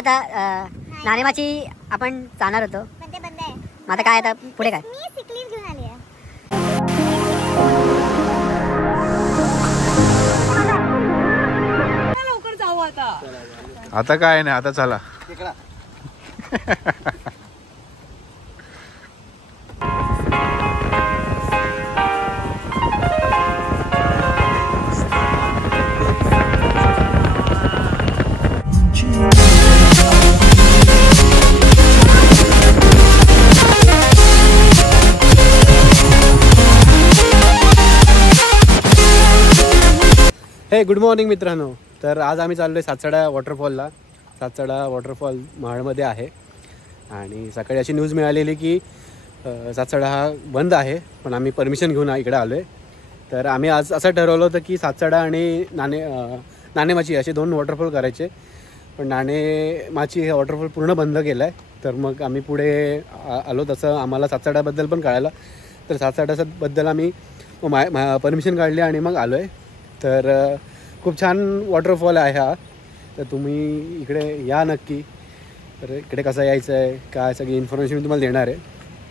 आता नाणेमाची आपण जाणार होतो, पण ते बंद आहे. मग आता काय, आता पुढे काय? मी सिक लीव्ह घेऊन आली आहे. लवकर जाऊ आता. आता काय नाही, आता चला. हे गुड मॉर्निंग मित्रांनो. तर आज आम्ही चाललो आहे सातसडा वॉटरफॉलला. सातसडा वॉटरफॉल महाडमध्ये आहे आणि सकाळी अशी न्यूज मिळालेली की सातसडा हा बंद आहे, पण आम्ही परमिशन घेऊन इकडे आलो आहे. तर आम्ही आज असं ठरवलं होतं की सातसडा आणि नाणेमाची असे 2 वॉटरफॉल करायचे, पण नाणेमाची हे वॉटरफॉल पूर्ण बंद केलं आहे. तर मग आम्ही पुढे आलो. तसं आम्हाला सातसडाबद्दल पण कळालं, तर सातसडाबद्दल आम्ही परमिशन काढली आणि मग आलो आहे. तर खूप छान वॉटरफॉल आहे हा, तर तुम्ही इकडे या नक्की. तर इकडे कसं यायचं आहे काय सगळी इन्फॉर्मेशन मी तुम्हाला देणार आहे.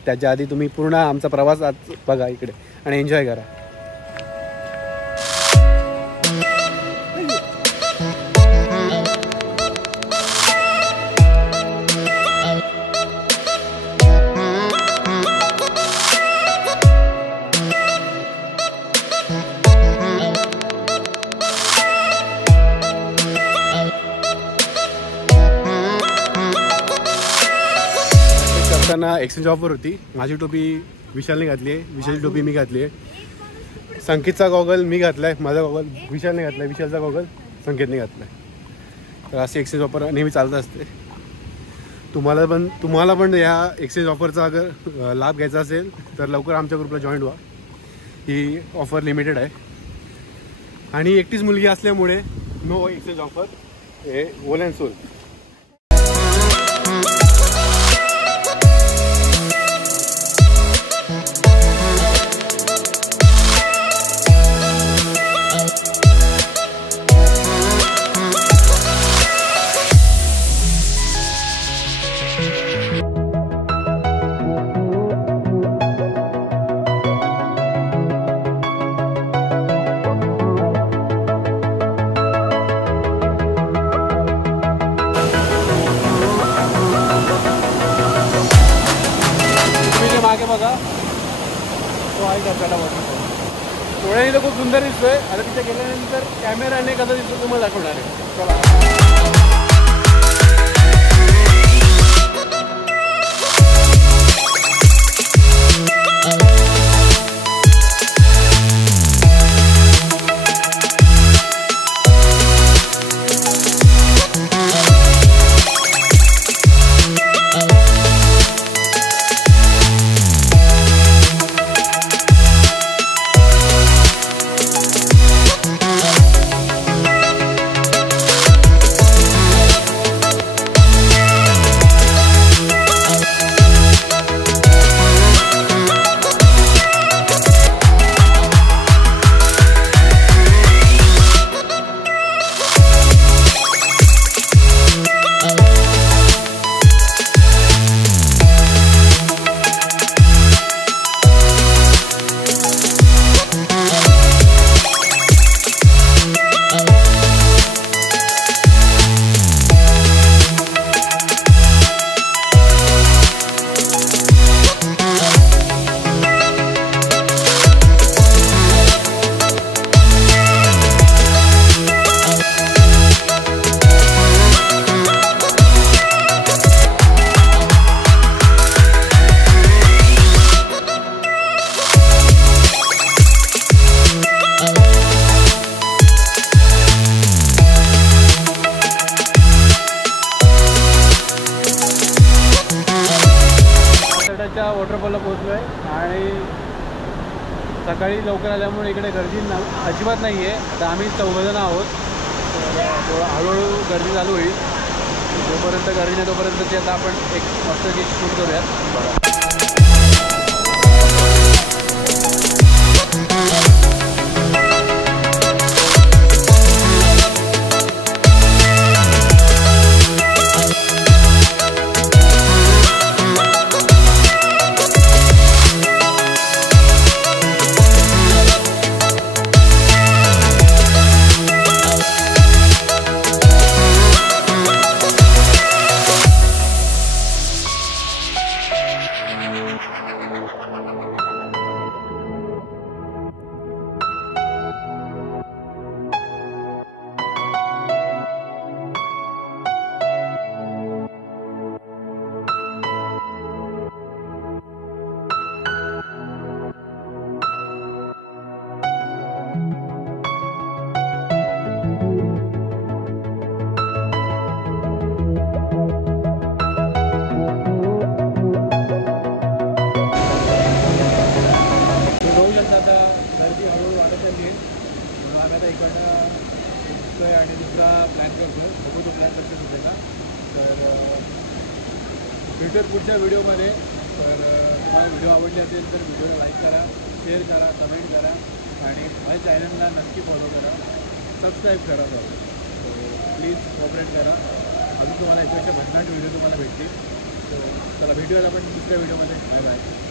त्याच्या आधी तुम्ही पूर्ण आमचा प्रवास आज बघा इकडे आणि एन्जॉय करा. एक्सचेंज ऑफर होती. माझी टोपी विशालने घातली आहे, विशालची टोपी मी घातली आहे. संकेतचा गॉगल मी घातला आहे, माझा गॉगल विशालने घातला आहे, विशालचा गॉगल संकेतने घातला आहे. तर अशी एक्सचेंज ऑफर नेहमी चालत असते. तुम्हाला पण या एक्सचेंज ऑफरचा अगर लाभ घ्यायचा असेल तर लवकर आमच्या ग्रुपला जॉईन व्हा. ही ऑफर लिमिटेड आहे आणि एकटीच मुलगी असल्यामुळे नो एक्सचेंज ऑफर, हे ओल अँड सोल. मागे बघा तो आहे सातसडा वॉटरफॉल. डोळ्याने तर खूप सुंदर दिसतोय. आता तिथे गेल्यानंतर कॅमेराने कसा दिसतो तुम्हाला दाखवणार आहे. चला. वॉटरफॉलला पोहोचलो आहे आणि सकाळी लवकर आल्यामुळे इकडे गर्दी अजिबात नाही आहे. आता आम्ही 4 जण आहोत, तर थोडं हळूहळू गर्दी चालू होईल. जोपर्यंत गर्दी नाही तोपर्यंतची आता आपण एक मस्तपैकी शूट करूयात. भेटूयात पुढच्या व्हिडिओमध्ये. तर तुम्हाला व्हिडिओ आवडले असेल तर व्हिडिओला लाईक करा, शेअर करा, कमेंट करा आणि माझ्या चॅनलला नक्की फॉलो करा, सबस्क्राईब करा. प्लीज कोऑपरेट करा. अजून तुम्हाला याच्यापेक्षा भन्नाट व्हिडिओ तुम्हाला भेटतील. तर चला भेटूयात आपण दुसऱ्या व्हिडिओमध्ये. Bye bye.